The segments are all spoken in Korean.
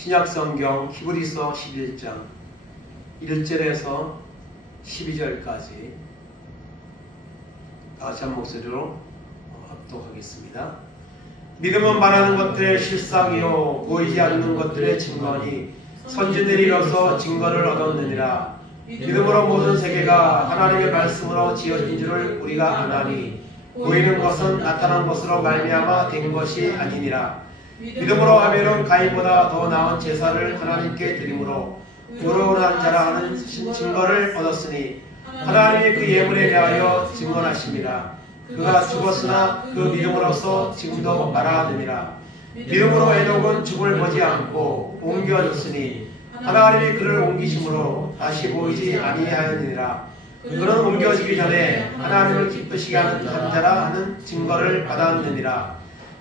신약성경 히브리서 11장 1절에서 12절까지 다시 한 목소리로 합독하겠습니다. 믿음은 말하는 것들의 실상이요 보이지 않는 것들의 증거니 선지자들이로서 증거를 얻었느니라. 믿음으로 모든 세계가 하나님의 말씀으로 지어진 줄을 우리가 아나니 보이는 것은 나타난 것으로 말미암아 된 것이 아니니라. 믿음으로 아벨은 가인보다 더 나은 제사를 하나님께 드림으로 의로운 자라 하는 증거를 얻었으니 하나님이 그 예물에 대하여 증언하심이라. 그가 죽었으나 그 믿음으로써 지금도 말하느니라. 믿음으로 에녹은 죽음을 보지 않고 옮겨졌으니 하나님이 그를 옮기심으로 다시 보이지 아니하였느니라. 그는 옮겨지기 전에 하나님을 기쁘시게 하는 자라 하는 증거를 받았느니라.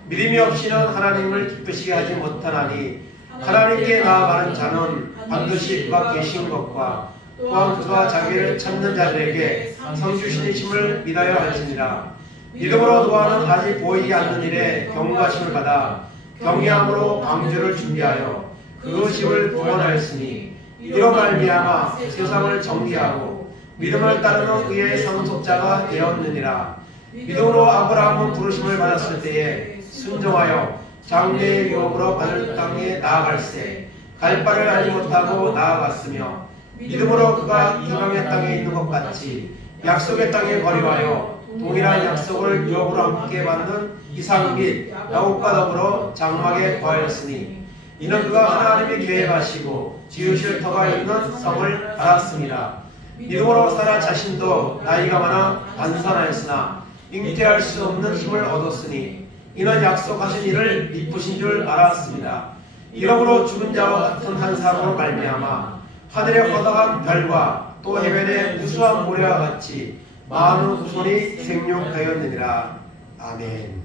믿음이 없이는 하나님을 기쁘시게 하지 못하나니 하나님께 나아가는 자는 반드시 그가 계신 것과 또한 그가 자기를 찾는 자들에게 상 주시니심을 믿어야 할지니라. 믿음으로 노아는 아직 보이지 않는 일에 경고하심을 받아 경외함으로 방주를 준비하여 그 집을 구원하였으니 이로 말미암아 세상을 정리하고 믿음을 따르는 그의 상속자가 되었느니라. 믿음으로 아브라함은 부르심을 받았을 때에 순종하여 장래의 유업으로 받을 땅에 나아갈새 갈 바를 알지 못하고 나아갔으며 믿음으로 그가 이방의 땅에 있는 것 같이 약속의 땅에 거류하여 동일한 약속을 유업으로 함께 받는 이삭 및 야곱과 더불어 장막에 거하였으니 이는 그가 하나님이 계획하시고 지으실 터가 있는 성을 알았습니다. 믿음으로 사라 자신도 나이가 많아 단산하였으나 잉태할 수 없는 힘을 얻었으니 이는 약속하신 이를 미쁘신 줄 알았습니다. 이러므로 죽은 자와 같은 한 사람으로 말미암아 하늘의 허다한 별과 또 해변의 무수한 모래와 같이 많은 후손이 생육하였느니라. 아멘.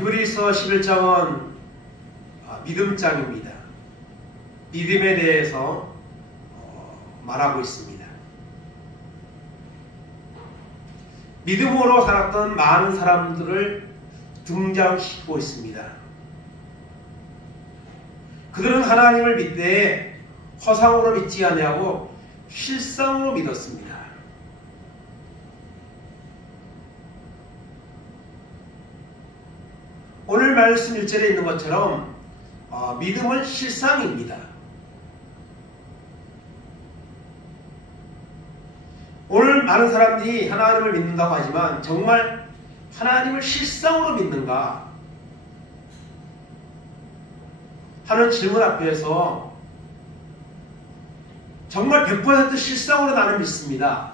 히브리서 11장은 믿음장입니다. 믿음에 대해서 말하고 있습니다. 믿음으로 살았던 많은 사람들을 등장시키고 있습니다. 그들은 하나님을 믿되 허상으로 믿지 아니하고 실상으로 믿었습니다. 오늘 말씀 1절에 있는 것처럼 믿음은 실상입니다. 오늘 많은 사람들이 하나님을 믿는다고 하지만 정말 하나님을 실상으로 믿는가 하는 질문 앞에서 정말 100% 실상으로 나는 믿습니다.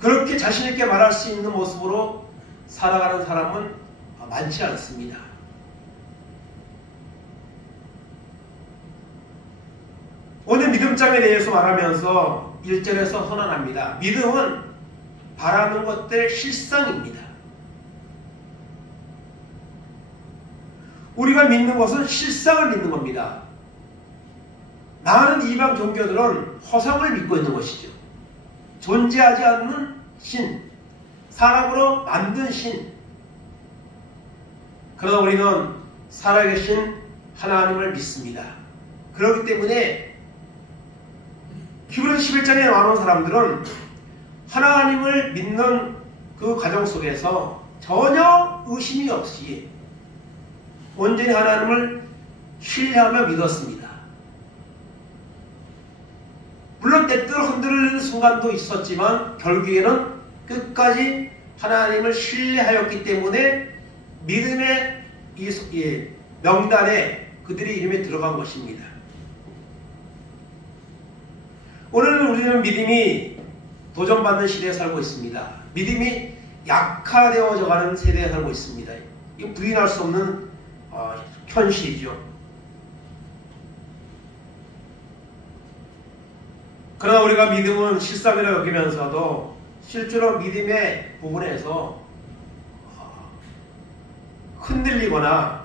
그렇게 자신있게 말할 수 있는 모습으로 살아가는 사람은 많지 않습니다. 오늘 믿음장에 대해서 말하면서 1절에서 선언합니다. 믿음은 바라는 것들 실상입니다. 우리가 믿는 것은 실상을 믿는 겁니다. 많은 이방 종교들은 허상을 믿고 있는 것이죠. 존재하지 않는 신, 사람으로 만든 신. 그러나 우리는 살아계신 하나님을 믿습니다. 그렇기 때문에 히브리서 11장에 나오는 사람들은 하나님을 믿는 그 과정 속에서 전혀 의심이 없이 온전히 하나님을 신뢰하며 믿었습니다. 물론 때때로 흔들리는 순간도 있었지만 결국에는 끝까지 하나님을 신뢰하였기 때문에 믿음의 명단에 그들의 이름이 들어간 것입니다. 오늘은 우리는 믿음이 도전받는 시대에 살고 있습니다. 믿음이 약화되어져 가는 세대에 살고 있습니다. 이거 부인할 수 없는 현실이죠. 그러나 우리가 믿음은 실상이라고 여기면서도 실제로 믿음의 부분에서 흔들리거나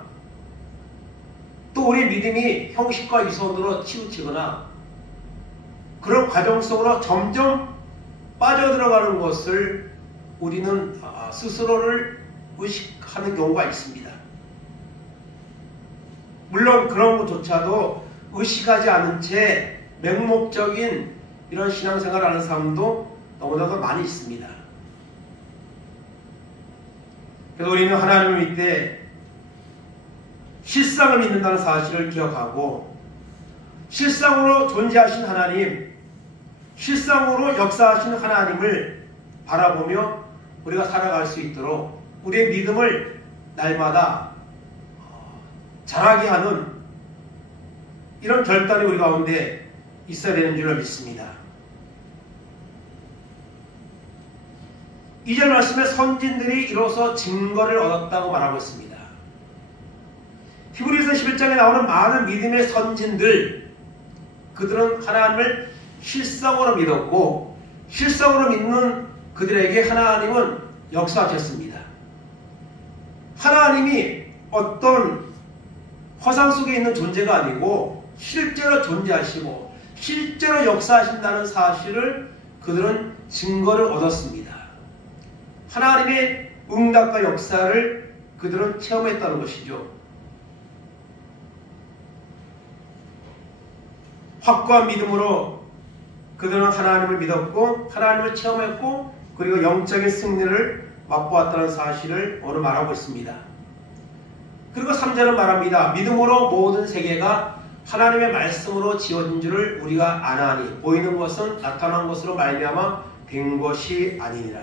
또 우리 믿음이 형식과 유선으로 치우치거나 그런 과정 속으로 점점 빠져들어가는 것을 우리는 스스로를 의식하는 경우가 있습니다. 물론 그런 것조차도 의식하지 않은 채 맹목적인 이런 신앙생활을 하는 사람도 너무나도 많이 있습니다. 그래서 우리는 하나님을 믿을 때 실상을 믿는다는 사실을 기억하고 실상으로 존재하신 하나님, 실상으로 역사하신 하나님을 바라보며 우리가 살아갈 수 있도록 우리의 믿음을 날마다 자라게 하는 이런 결단이 우리 가운데 있어야 되는 줄로 믿습니다. 2절 말씀에 선진들이 이로써 증거를 얻었다고 말하고 있습니다. 히브리서 11장에 나오는 많은 믿음의 선진들, 그들은 하나님을 실성으로 믿었고 실성으로 믿는 그들에게 하나님은 역사하셨습니다. 하나님이 어떤 허상 속에 있는 존재가 아니고 실제로 존재하시고 실제로 역사하신다는 사실을 그들은 증거를 얻었습니다. 하나님의 응답과 역사를 그들은 체험했다는 것이죠. 확고한 믿음으로 그들은 하나님을 믿었고 하나님을 체험했고 그리고 영적인 승리를 맛보았다는 사실을 오늘 말하고 있습니다. 그리고 3절은 말합니다. 믿음으로 모든 세계가 하나님의 말씀으로 지어진 줄을 우리가 아나니 보이는 것은 나타난 것으로 말미암아 된 것이 아니니라.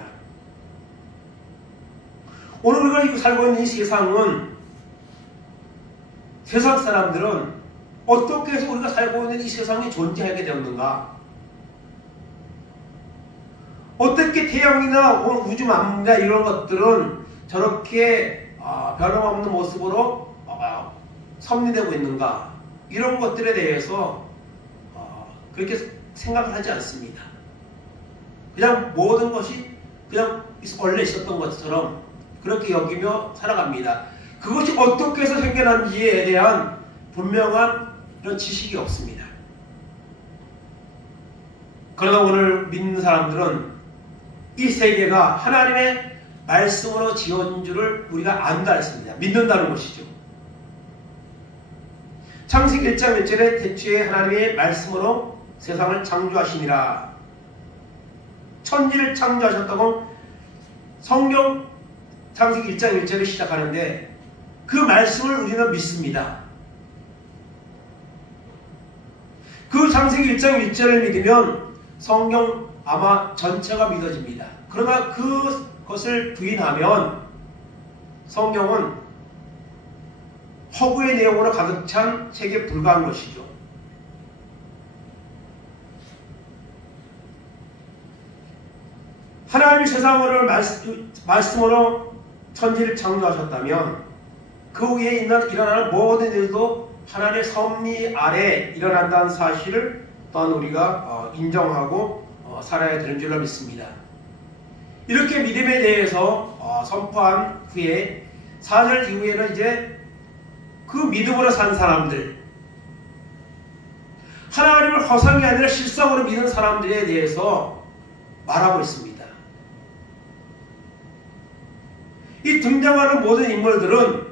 오늘 우리가 살고 있는 이 세상은 세상 사람들은 어떻게 해서 우리가 살고 있는 이 세상이 존재하게 되었는가? 어떻게 태양이나 우주 만물이나 이런 것들은 저렇게 변함없는 모습으로 섭리되고 있는가? 이런 것들에 대해서 그렇게 생각을 하지 않습니다. 그냥 모든 것이 그냥 원래 있었던 것처럼 그렇게 여기며 살아갑니다. 그것이 어떻게 해서 생겨난지에 대한 분명한 이런 지식이 없습니다. 그러나 오늘 믿는 사람들은 이 세계가 하나님의 말씀으로 지어진 줄을 우리가 안다 했습니다. 믿는다는 것이죠. 창세기 1장 1절에 태초에 하나님의 말씀으로 세상을 창조하시니라. 천지를 창조하셨다고 성경 창세기 1장 1절을 시작하는데 그 말씀을 우리는 믿습니다. 그 창세기 1장 1절을 믿으면 성경 아마 전체가 믿어집니다. 그러나 그것을 부인하면 성경은 허구의 내용으로 가득 찬 책에 불과한 것이죠. 하나님이 세상을 말씀으로 천지를 창조하셨다면 그 위에 일어나는 모든 일도 하나님의 섭리 아래 일어난다는 사실을 또한 우리가 인정하고 살아야 되는 줄로 믿습니다. 이렇게 믿음에 대해서 선포한 후에 4절 이후에는 이제 그 믿음으로 산 사람들, 하나님을 허상이 아니라 실상으로 믿는 사람들에 대해서 말하고 있습니다. 이 등장하는 모든 인물들은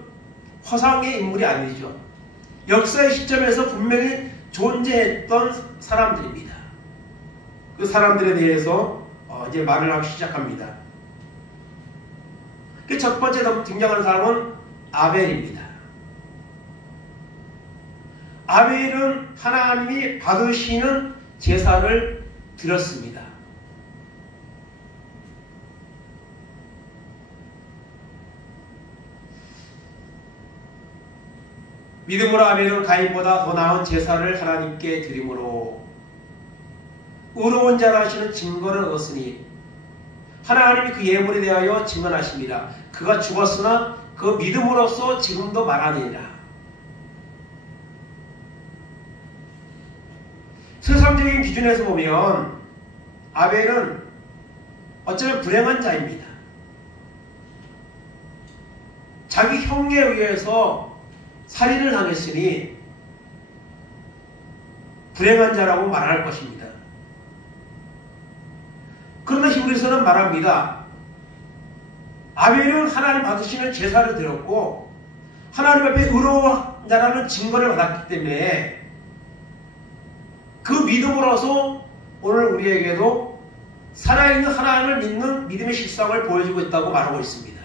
허상의 인물이 아니죠. 역사의 시점에서 분명히 존재했던 사람들입니다. 그 사람들에 대해서 이제 말을 하기 시작합니다. 그 첫 번째 등장하는 사람은 아벨입니다. 아벨은 하나님이 받으시는 제사를 드렸습니다. 믿음으로 아벨은 가인보다 더 나은 제사를 하나님께 드림으로 의로운 자라 하시는 증거를 얻었으니 하나님이 그 예물에 대하여 증언하십니다. 그가 죽었으나 그 믿음으로써 지금도 말하느니라. 세상적인 기준에서 보면 아벨은 어쩌면 불행한 자입니다. 자기 형에 의해서 살인을 당했으니 불행한 자라고 말할 것입니다. 그러나 히브리서는 말합니다. 아벨은 하나님 받으시는 제사를 드렸고 하나님 앞에 의로운 자라는 증거를 받았기 때문에 그 믿음으로서 오늘 우리에게도 살아있는 하나님을 믿는 믿음의 실상을 보여주고 있다고 말하고 있습니다.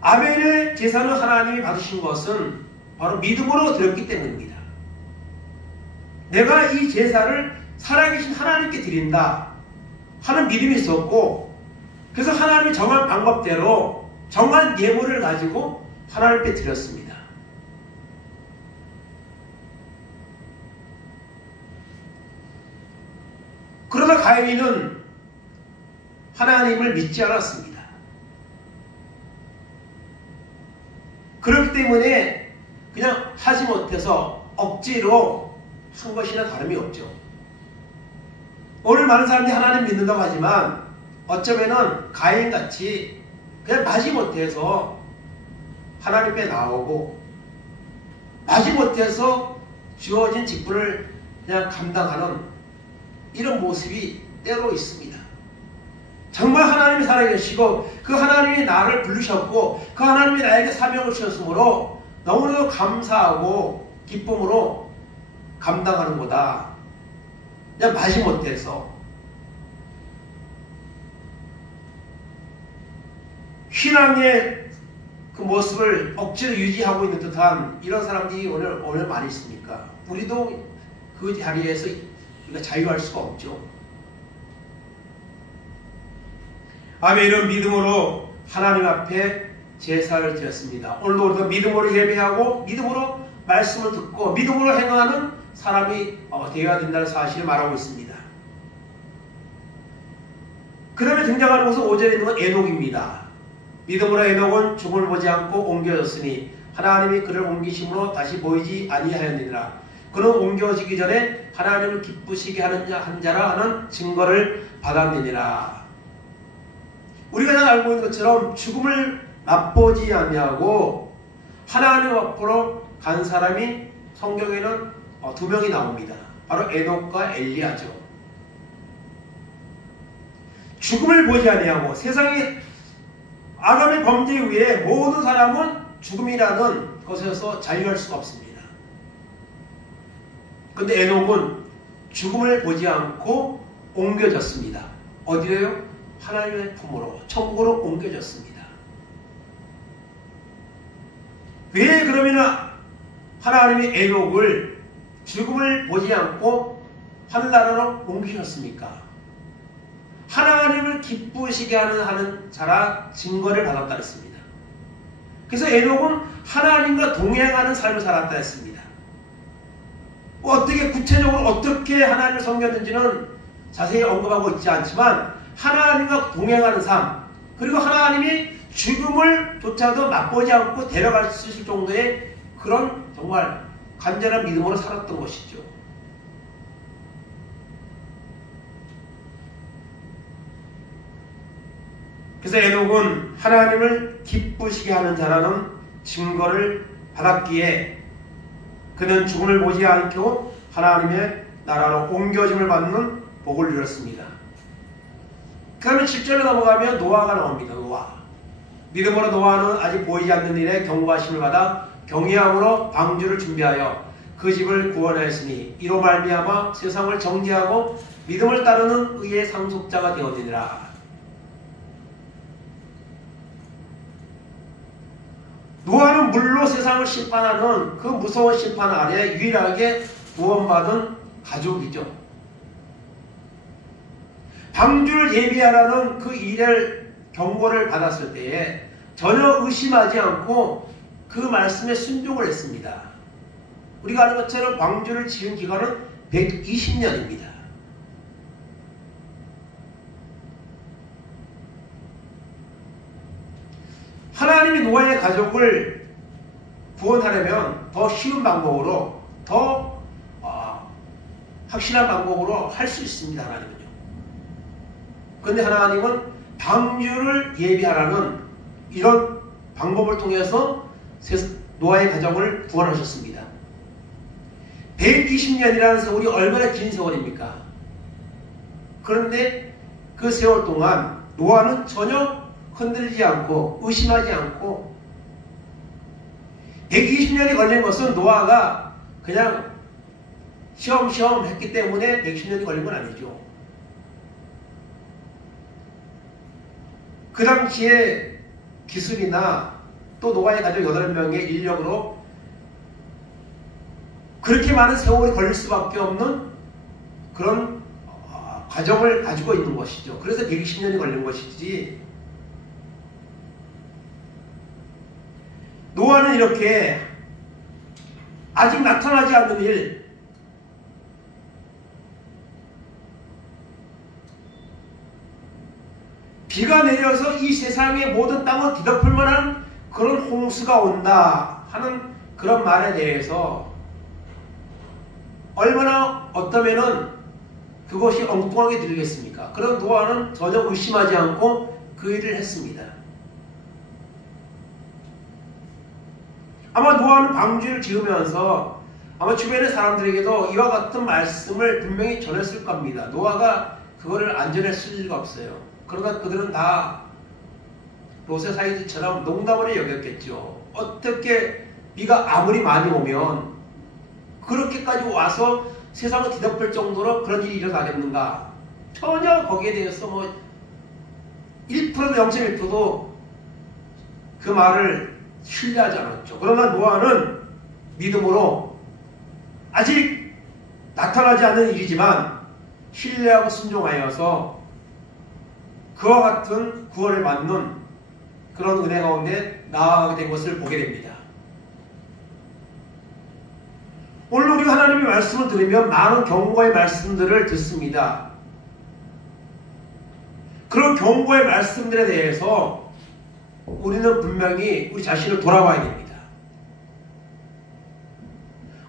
아벨의 제사는 하나님이 받으신 것은 바로 믿음으로 드렸기 때문입니다. 내가 이 제사를 살아계신 하나님께 드린다 하는 믿음이 있었고, 그래서 하나님이 정한 방법대로 정한 예물을 가지고 하나님께 드렸습니다. 그러나 가인은 하나님을 믿지 않았습니다. 그렇기 때문에 그냥 하지 못해서 억지로 한 것이나 다름이 없죠. 오늘 많은 사람들이 하나님 믿는다고 하지만 어쩌면은 가인같이 그냥 마지못해서 하나님 앞에 나오고 마지못해서 주어진 직분을 그냥 감당하는 이런 모습이 때로 있습니다. 정말 하나님이 살아계시고 그 하나님이 나를 부르셨고 그 하나님이 나에게 사명을 주셨으므로 너무나도 감사하고 기쁨으로 감당하는 거다. 그냥 마지못해서 신앙의 그 모습을 억지로 유지하고 있는 듯한 이런 사람들이 오늘 많이 있습니까? 우리도 그 자리에서 우리가 자유할 수가 없죠. 아벨은 믿음으로 하나님 앞에 제사를 드렸습니다. 오늘도 우리가 믿음으로 예배하고 믿음으로 말씀을 듣고 믿음으로 행하는 사람이 되어야 된다는 사실을 말하고 있습니다. 그 다음에 등장하는 것은 5절에 있는 건 에녹입니다. 믿음으로 에녹은 죽음을 보지 않고 옮겨졌으니 하나님이 그를 옮기심으로 다시 보이지 아니하였느니라. 그는 옮겨지기 전에 하나님을 기쁘시게 하는 자라 하는 증거를 받았느니라. 우리가 잘 알고 있는 것처럼 죽음을 맛보지 아니하고 하나님 앞으로 간 사람이 성경에는 두 명이 나옵니다. 바로 에녹과 엘리야죠. 죽음을 보지 아니하고 세상에 아담의 범죄에 의해 모든 사람은 죽음이라는 것에서 자유할 수가 없습니다. 그런데 에녹은 죽음을 보지 않고 옮겨졌습니다. 어디래요? 하나님의 품으로, 천국으로 옮겨졌습니다. 왜 그러면 하나님이 에녹을 죽음을 보지 않고 하늘나라로 옮기셨습니까? 하나님을 기쁘시게 하는 자라 증거를 받았다 했습니다. 그래서 에녹은 하나님과 동행하는 삶을 살았다 했습니다. 어떻게 구체적으로 어떻게 하나님을 섬겼는지는 자세히 언급하고 있지 않지만 하나님과 동행하는 삶, 그리고 하나님이 죽음을 조차도 맛보지 않고 데려갈 수 있을 정도의 그런 정말 간절한 믿음으로 살았던 것이죠. 그래서 에녹은 하나님을 기쁘시게 하는 자라는 증거를 받았기에 그는 죽음을 보지 않고 하나님의 나라로 옮겨짐을 받는 복을 누렸습니다. 그 다음에 7절로 넘어가면 노아가 나옵니다. 노아. 믿음으로 노아는 아직 보이지 않는 일에 경고하심을 받아 경외함으로 방주를 준비하여 그 집을 구원하였으니 이로 말미암아 세상을 정죄하고 믿음을 따르는 의의 상속자가 되었느니라. 노아는 물로 세상을 심판하는 그 무서운 심판 아래 유일하게 구원받은 가족이죠. 방주를 예비하라는 그 일을 경고를 받았을 때에 전혀 의심하지 않고 그 말씀에 순종을 했습니다. 우리가 아는 것처럼 방주를 지은 기간은 120년입니다. 하나님이 노아의 가족을 구원하려면 더 쉬운 방법으로, 더 확실한 방법으로 할 수 있습니다. 하나님은요. 그런데 하나님은 방주를 예비하라는 이런 방법을 통해서 노아의 가정을 구원하셨습니다. 120년이라는 세월이 얼마나 긴 세월입니까? 그런데 그 세월 동안 노아는 전혀 흔들리지 않고 의심하지 않고 120년이 걸린 것은 노아가 그냥 시험시험 했기 때문에 120년이 걸린 건 아니죠. 그 당시에 기술이나 또 노아의 가족 8명의 인력으로 그렇게 많은 세월이 걸릴 수밖에 없는 그런 과정을 가지고 있는 것이죠. 그래서 120년이 걸린 것이지. 노아는 이렇게 아직 나타나지 않는 일, 비가 내려서 이 세상의 모든 땅을 뒤덮을 만한 그런 홍수가 온다 하는 그런 말에 대해서 얼마나 어떠면은 그것이 엉뚱하게 들리겠습니까? 그런 노아는 전혀 의심하지 않고 그 일을 했습니다. 아마 노아는 방주를 지으면서 아마 주변의 사람들에게도 이와 같은 말씀을 분명히 전했을 겁니다. 노아가 그거를 안 전했을 리가 없어요. 그러나 그들은 다 롯의 사이들처럼 농담으로 여겼겠죠. 어떻게 비가 아무리 많이 오면 그렇게까지 와서 세상을 뒤덮을 정도로 그런 일이 일어나겠는가? 전혀 거기에 대해서 1%도 0.1%도 그 말을 신뢰하지 않았죠. 그러나 노아는 믿음으로 아직 나타나지 않는 일이지만 신뢰하고 순종하여서 그와 같은 구원을 받는 그런 은혜 가운데 나아가게 된 것을 보게 됩니다. 오늘 우리가 하나님의 말씀을 들으면 많은 경고의 말씀들을 듣습니다. 그런 경고의 말씀들에 대해서 우리는 분명히 우리 자신을 돌아봐야 됩니다.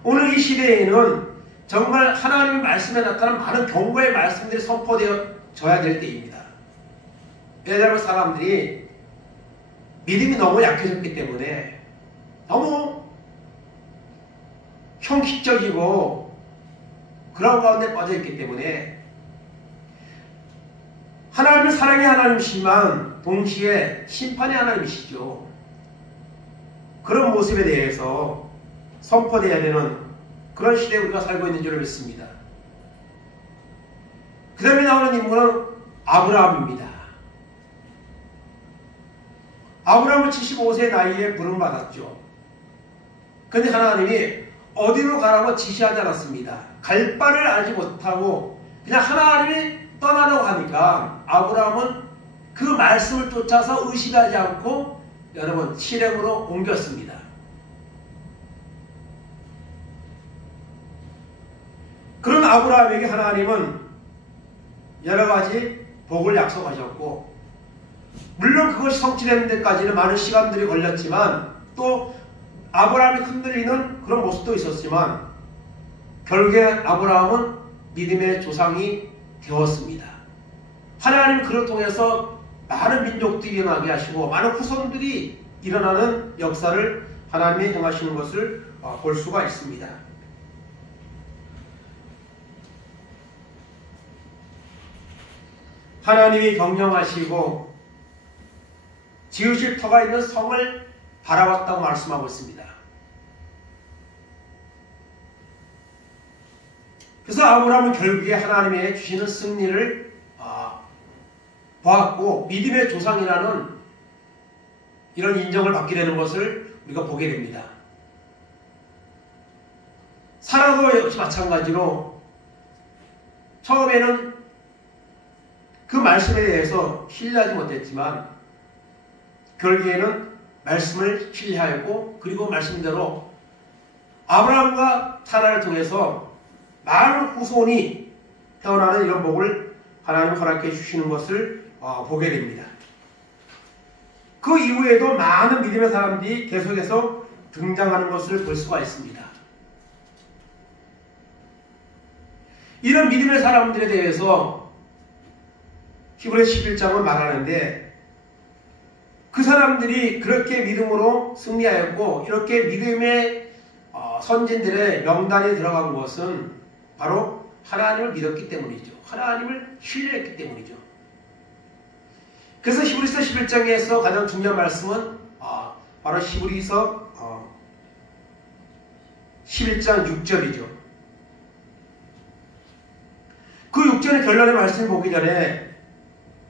오늘 이 시대에는 정말 하나님의 말씀에 나타난 많은 경고의 말씀들이 선포되어져야 될 때입니다. 왜냐하면 사람들이 믿음이 너무 약해졌기 때문에 너무 형식적이고 그런 가운데 빠져있기 때문에 하나님은 사랑의 하나님이시지만 동시에 심판의 하나님이시죠. 그런 모습에 대해서 선포되어야 되는 그런 시대에 우리가 살고 있는 줄 믿습니다. 그 다음에 나오는 인물은 아브라함입니다. 아브라함은 75세 나이에 부름받았죠. 그런데 하나님이 어디로 가라고 지시하지 않았습니다. 갈 바를 알지 못하고 그냥 하나님이 떠나라고 하니까 아브라함은 그 말씀을 쫓아서 의식하지 않고 여러분 실행으로 옮겼습니다. 그런 아브라함에게 하나님은 여러 가지 복을 약속하셨고 물론 그것이 성취되는 데까지는 많은 시간들이 걸렸지만 또 아브라함이 흔들리는 그런 모습도 있었지만 결국에 아브라함은 믿음의 조상이 되었습니다. 하나님 그를 통해서 많은 민족들이 일어나게 하시고 많은 후손들이 일어나는 역사를 하나님이 행하시는 것을 볼 수가 있습니다. 하나님이 경영하시고 지으실 터가 있는 성을 바라봤다고 말씀하고 있습니다. 그래서 아브라함은 결국에 하나님의 주시는 승리를 보았고 믿음의 조상이라는 이런 인정을 받게 되는 것을 우리가 보게 됩니다. 사라도 역시 마찬가지로 처음에는 그 말씀에 대해서 신뢰하지 못했지만 결국에는 말씀을 신뢰하였고 그리고 말씀대로 아브라함과 사라를 통해서 많은 후손이 태어나는 이런 복을 하나님 허락해 주시는 것을 보게 됩니다. 그 이후에도 많은 믿음의 사람들이 계속해서 등장하는 것을 볼 수가 있습니다. 이런 믿음의 사람들에 대해서 히브리서 11장은 말하는데 그 사람들이 그렇게 믿음으로 승리하였고 이렇게 믿음의 선진들의 명단에 들어간 것은 바로 하나님을 믿었기 때문이죠. 하나님을 신뢰했기 때문이죠. 그래서 히브리서 11장에서 가장 중요한 말씀은 바로 히브리서 11장 6절이죠. 그 6절의 결론의 말씀을 보기 전에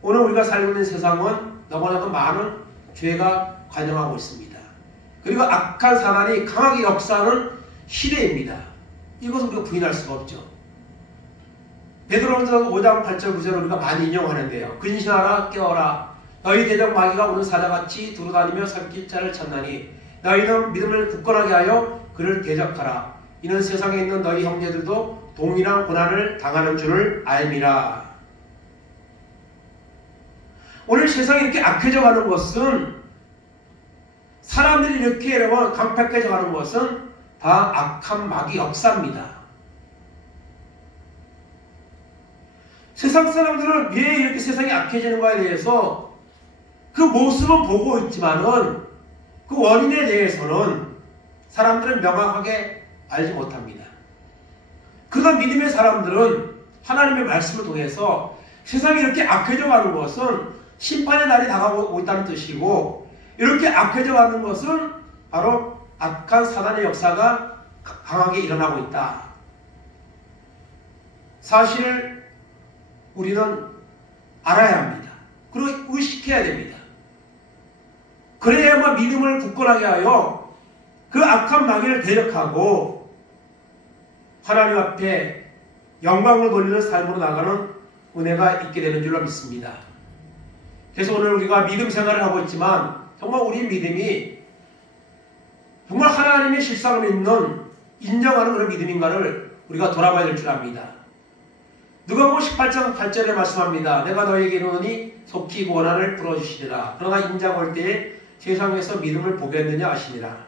오늘 우리가 살고 있는 세상은 너무나도 많은 죄가 관영하고 있습니다. 그리고 악한 사단이 강하게 역사하는 시대입니다. 이것은 우리가 부인할 수가 없죠. 베드로전서 5장 8절 9절을 우리가 많이 인용하는데요. 근신하라 깨어라 너희 대적 마귀가 오는 사자같이 두루다니며 살길 자를 찾나니 너희는 믿음을 굳건하게 하여 그를 대적하라. 이는 세상에 있는 너희 형제들도 동일한 고난을 당하는 줄을 알미라. 오늘 세상이 이렇게 악해져 가는 것은 사람들이 이렇게 여러분 강팍해져 가는 것은 다 악한 마귀 역사입니다. 세상 사람들은 왜 이렇게 세상이 악해지는가에 대해서 그 모습은 보고 있지만은 그 원인에 대해서는 사람들은 명확하게 알지 못합니다. 그러나 믿음의 사람들은 하나님의 말씀을 통해서 세상이 이렇게 악해져 가는 것은 심판의 날이 다가오고 있다는 뜻이고 이렇게 악해져 가는 것은 바로 악한 사단의 역사가 강하게 일어나고 있다. 사실을 우리는 알아야 합니다. 그리고 의식해야 됩니다. 그래야만 믿음을 굳건하게 하여 그 악한 마귀를 대적하고 하나님 앞에 영광을 돌리는 삶으로 나가는 은혜가 있게 되는 줄로 믿습니다. 그래서 오늘 우리가 믿음 생활을 하고 있지만 정말 우리 믿음이 정말 하나님의 실상을 믿는 인정하는 그런 믿음인가를 우리가 돌아봐야 될 줄 압니다. 누가복음 18장 8절에 말씀합니다. 내가 너에게 이르노니 속히 고난을 풀어주시리라. 그러나 인자가 올 때에 세상에서 믿음을 보겠느냐 하시니라.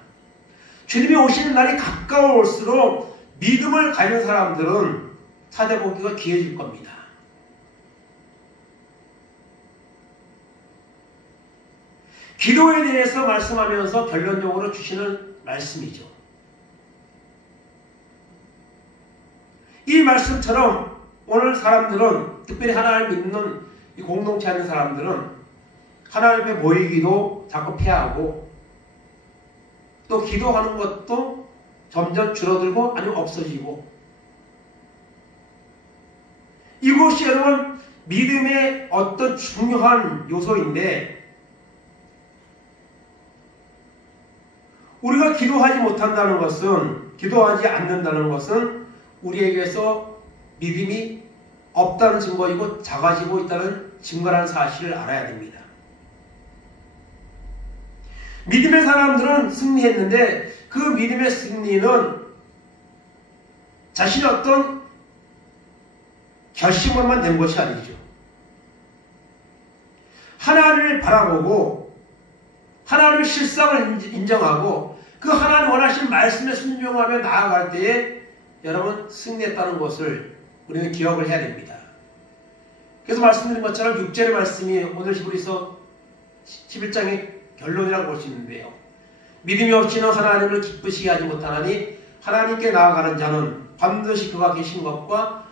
주님이 오시는 날이 가까워올수록 믿음을 가진 사람들은 찾아보기가 귀해질 겁니다. 기도에 대해서 말씀하면서 결론적으로 주시는 말씀이죠. 이 말씀처럼 오늘 사람들은 특별히 하나님을 믿는 이 공동체 하는 사람들은 하나님 앞에 모이기도 자꾸 피하고 또 기도하는 것도 점점 줄어들고 아니면 없어지고 이것이 여러분 믿음의 어떤 중요한 요소인데 우리가 기도하지 못한다는 것은 기도하지 않는다는 것은 우리에게서 믿음이 없다는 증거이고 작아지고 있다는 증거라는 사실을 알아야 됩니다. 믿음의 사람들은 승리했는데 그 믿음의 승리는 자신의 어떤 결심으로만 된 것이 아니죠. 하나님을 바라보고 하나님의 실상을 인정하고 그 하나님 원하신 말씀에 순종하며 나아갈 때에 여러분 승리했다는 것을 우리는 기억을 해야 됩니다. 그래서 말씀드린 것처럼 6절의 말씀이 오늘 히브리서 11장의 결론이라고 볼 수 있는데요. 믿음이 없이는 하나님을 기쁘시게 하지 못하나니 하나님께 나아가는 자는 반드시 그가 계신 것과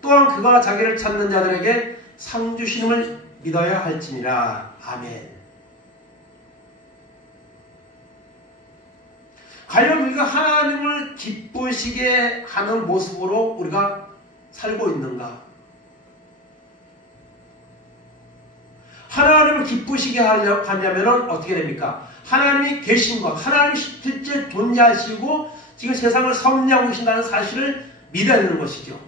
또한 그가 자기를 찾는 자들에게 상 주심을 믿어야 할지니라. 아멘. 과연 우리가 하나님을 기쁘시게 하는 모습으로 우리가 살고 있는가? 하나님을 기쁘시게 하려면 어떻게 됩니까? 하나님이 계신 것, 하나님이 실제 존재하시고 지금 세상을 섭리하고 계신다는 사실을 믿어야 되는 것이죠.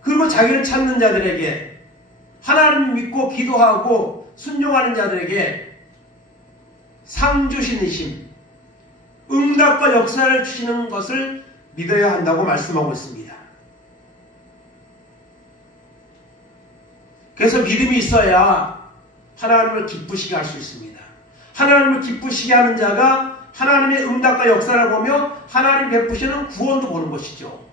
그리고 자기를 찾는 자들에게 하나님을 믿고 기도하고 순종하는 자들에게 상 주시는 응답과 역사를 주시는 것을 믿어야 한다고 말씀하고 있습니다. 그래서 믿음이 있어야 하나님을 기쁘시게 할 수 있습니다. 하나님을 기쁘시게 하는 자가 하나님의 응답과 역사를 보며 하나님 베푸시는 구원도 보는 것이죠.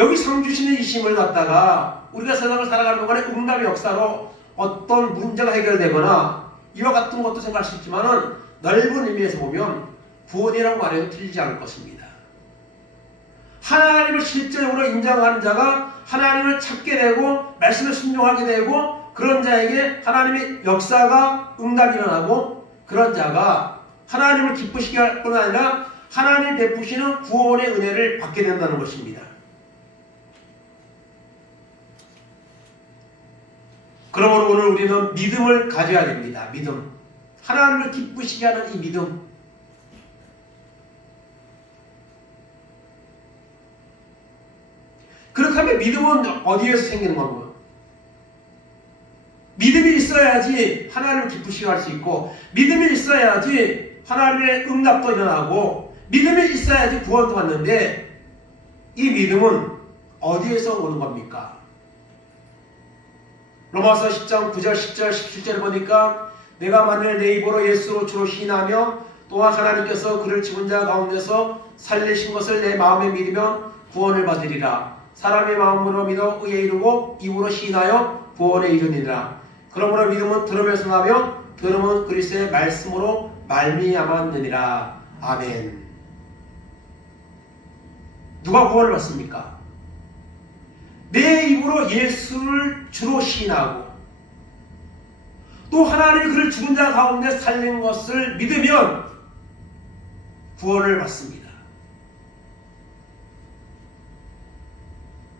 여기 상 주시는 이 힘을 갖다가 우리가 세상을 살아가는 동안에 응답의 역사로 어떤 문제가 해결되거나 이와 같은 것도 생각할 수 있지만은 넓은 의미에서 보면 구원이라고 말해도 틀리지 않을 것입니다. 하나님을 실제적으로 인정하는 자가 하나님을 찾게 되고 말씀에 순종하게 되고 그런 자에게 하나님의 역사가 응답이 일어나고 그런 자가 하나님을 기쁘시게 할 뿐 아니라 하나님 베푸시는 구원의 은혜를 받게 된다는 것입니다. 그러므로 오늘 우리는 믿음을 가져야 됩니다. 믿음. 하나님을 기쁘시게 하는 이 믿음. 그렇다면 믿음은 어디에서 생기는 건가요? 믿음이 있어야지 하나님을 기쁘시게 할 수 있고 믿음이 있어야지 하나님의 응답도 일어나고 믿음이 있어야지 구원도 받는데 이 믿음은 어디에서 오는 겁니까? 로마서 10장 9절 10절 17절을 보니까 내가 만일 내 입으로 예수로 주로 시인하며 또한 하나님께서 그를 죽은 자 가운데서 살리신 것을 내 마음에 믿으면 구원을 받으리라. 사람의 마음으로 믿어 의에 이르고 입으로 시인하여 구원에 이르니라. 그러므로 믿음은 들음에서 나며 들음은 그리스도의 말씀으로 말미암았느니라. 아멘. 누가 구원을 받습니까? 내 입으로 예수를 주로 시인하고 또 하나님이 그를 죽은 자 가운데 살린 것을 믿으면 구원을 받습니다.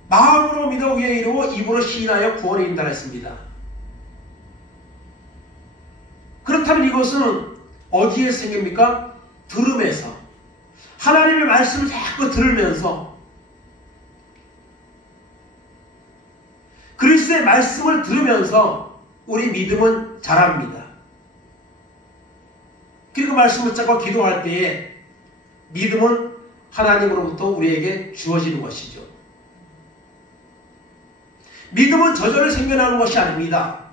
마음으로 믿어 의에 이르고 입으로 시인하여 구원에 이른다 했습니다. 그렇다면 이것은 어디에서 생깁니까? 들음에서. 하나님의 말씀을 자꾸 들으면서 그리스도의 말씀을 들으면서 우리 믿음은 자랍니다. 그리고 말씀을 잡고 기도할 때에 믿음은 하나님으로부터 우리에게 주어지는 것이죠. 믿음은 저절로 생겨나는 것이 아닙니다.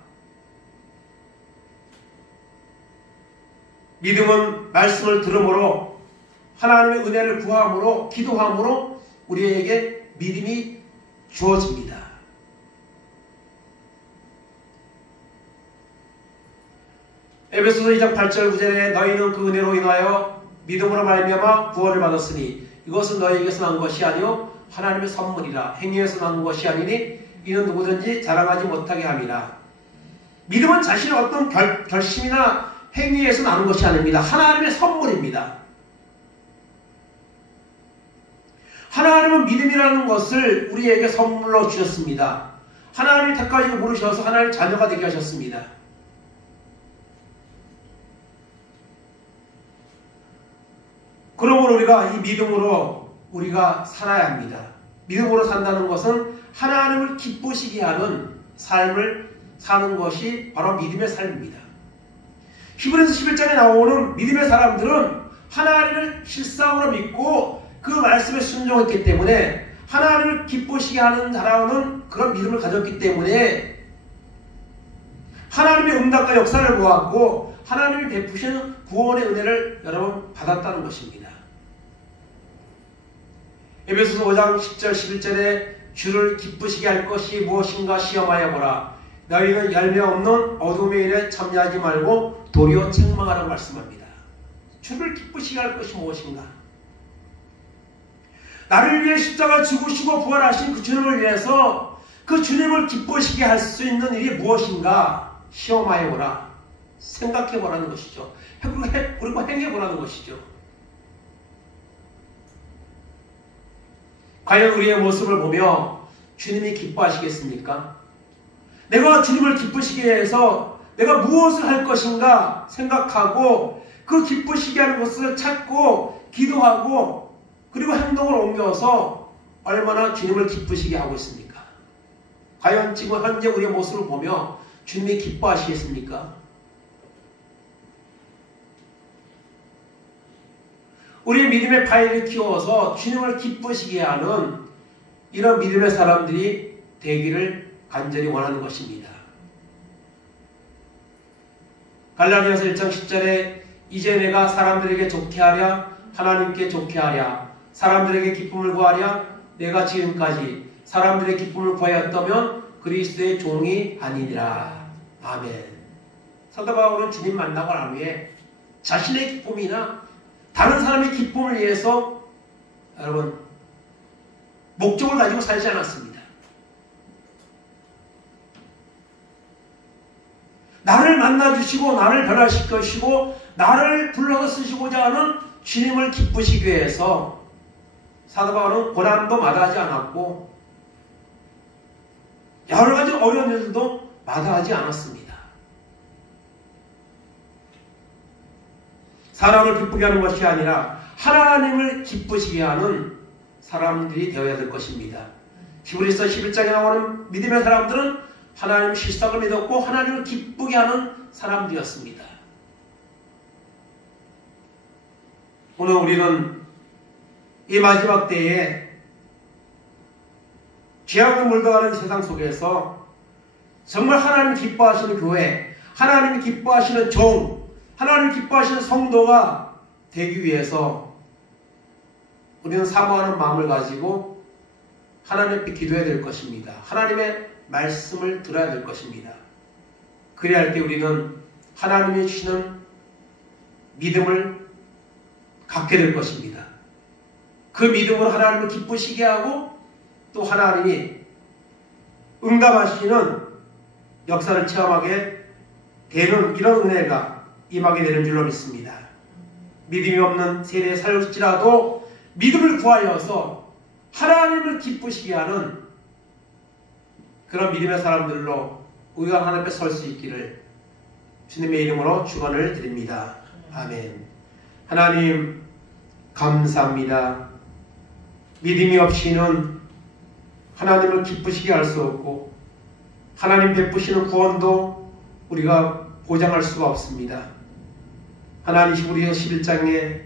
믿음은 말씀을 들음으로 하나님의 은혜를 구함으로 기도함으로 우리에게 믿음이 주어집니다. 에베소서 2장 8절 9절에 너희는 그 은혜로 인하여 믿음으로 말미암아 구원을 받았으니 이것은 너희에게서 난 것이 아니요 하나님의 선물이라. 행위에서 난 것이 아니니 이는 누구든지 자랑하지 못하게 함이라. 믿음은 자신의 어떤 결심이나 행위에서 나는 것이 아닙니다. 하나님의 선물입니다. 하나님은 믿음이라는 것을 우리에게 선물로 주셨습니다. 하나님이 택하시고 부르셔서 하나님의 자녀가 되게 하셨습니다. 그러므로 우리가 이 믿음으로 우리가 살아야 합니다. 믿음으로 산다는 것은 하나님을 기쁘시게 하는 삶을 사는 것이 바로 믿음의 삶입니다. 히브리서 11장에 나오는 믿음의 사람들은 하나님을 실상으로 믿고 그 말씀에 순종했기 때문에 하나님을 기쁘시게 하는 자라는 그런 믿음을 가졌기 때문에 하나님의 응답과 역사를 보았고 하나님이 베푸시는 구원의 은혜를 여러분 받았다는 것입니다. 에베소서 5장 10절 11절에 주를 기쁘시게 할 것이 무엇인가 시험하여 보라. 너희는 열매 없는 어둠의 일에 참여하지 말고 도리어 책망하라고 말씀합니다. 주를 기쁘시게 할 것이 무엇인가? 나를 위해 십자가 죽으시고 부활하신 그 주님을 위해서 그 주님을 기쁘시게 할 수 있는 일이 무엇인가? 시험하여 보라. 생각해 보라는 것이죠. 그리고 행해 보라는 것이죠. 과연 우리의 모습을 보며 주님이 기뻐하시겠습니까? 내가 주님을 기쁘시게 해서 내가 무엇을 할 것인가 생각하고 그 기쁘시게 하는 것을 찾고 기도하고 그리고 행동을 옮겨서 얼마나 주님을 기쁘시게 하고 있습니까? 과연 지금 현재 우리의 모습을 보며 주님이 기뻐하시겠습니까? 우리의 믿음의 파이를 키워서 주님을 기쁘시게 하는 이런 믿음의 사람들이 되기를 간절히 원하는 것입니다. 갈라디아서 1장 10절에 이제 내가 사람들에게 좋게 하랴 하나님께 좋게 하랴 사람들에게 기쁨을 구하랴 내가 지금까지 사람들의 기쁨을 구하였다면 그리스도의 종이 아니니라. 아멘. 사도 바울은 주님 만나고 난 후에 자신의 기쁨이나 다른 사람의 기쁨을 위해서 여러분 목적을 가지고 살지 않았습니다. 나를 만나주시고 나를 변화시키시고 나를 불러서 쓰시고자 하는 주님을 기쁘시기 위해서 사도 바울은 고난도 마다하지 않았고 여러 가지 어려운 일들도 마다하지 않았습니다. 사람을 기쁘게 하는 것이 아니라 하나님을 기쁘시게 하는 사람들이 되어야 될 것입니다. 히브리서 11장에 나오는 믿음의 사람들은 하나님의 실상을 믿었고 하나님을 기쁘게 하는 사람들이었습니다. 오늘 우리는 이 마지막 때에 죄악에 물들어가는 세상 속에서 정말 하나님 기뻐하시는 교회, 하나님 기뻐하시는 종, 하나님 기뻐하시는 성도가 되기 위해서 우리는 사모하는 마음을 가지고 하나님 앞에 기도해야 될 것입니다. 하나님의 말씀을 들어야 될 것입니다. 그래야 할 때 우리는 하나님이 주시는 믿음을 갖게 될 것입니다. 그 믿음으로 하나님을 기쁘시게 하고 또 하나님이 응답하시는 역사를 체험하게 되는 이런 은혜가 임하게 되는 줄로 믿습니다. 믿음이 없는 세대에 살릴지라도 믿음을 구하여서 하나님을 기쁘시게 하는 그런 믿음의 사람들로 우리가 하나님 앞에 설 수 있기를 주님의 이름으로 축원을 드립니다. 아멘. 하나님 감사합니다. 믿음이 없이는 하나님을 기쁘시게 할 수 없고 하나님 베푸시는 구원도 우리가 보장할 수가 없습니다. 하나님 히브리서 11장에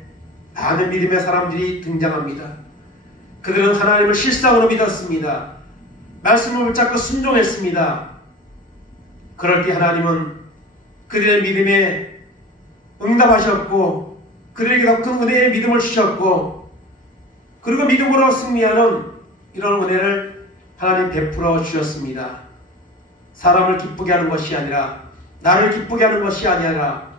많은 믿음의 사람들이 등장합니다. 그들은 하나님을 실상으로 믿었습니다. 말씀을 붙잡고 순종했습니다. 그럴 때 하나님은 그들의 믿음에 응답하셨고 그들에게 더 큰 은혜의 믿음을 주셨고 그리고 믿음으로 승리하는 이런 은혜를 하나님 베풀어 주셨습니다. 사람을 기쁘게 하는 것이 아니라 나를 기쁘게 하는 것이 아니라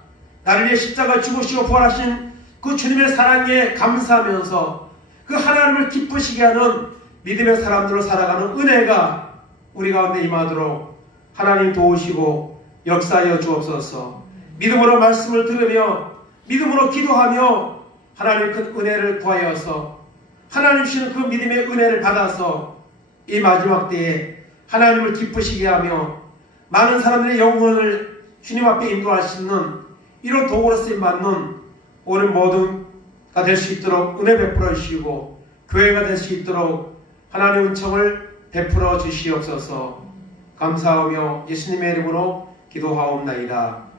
나를 위해 십자가 죽으시고 부활하신 그 주님의 사랑에 감사하면서 그 하나님을 기쁘시게 하는 믿음의 사람들로 살아가는 은혜가 우리 가운데 임하도록 하나님 도우시고 역사하여 주옵소서. 믿음으로 말씀을 들으며 믿음으로 기도하며 하나님의 큰 은혜를 구하여서 하나님 주시는 그 믿음의 은혜를 받아서 이 마지막 때에 하나님을 기쁘시게 하며 많은 사람들의 영혼을 주님 앞에 인도할 수 있는 이런 도구로 쓰임받는 오늘 모두가 될 수 있도록 은혜 베풀어 주시고 교회가 될 수 있도록 하나님의 은총을 베풀어 주시옵소서. 감사하며 예수님의 이름으로 기도하옵나이다.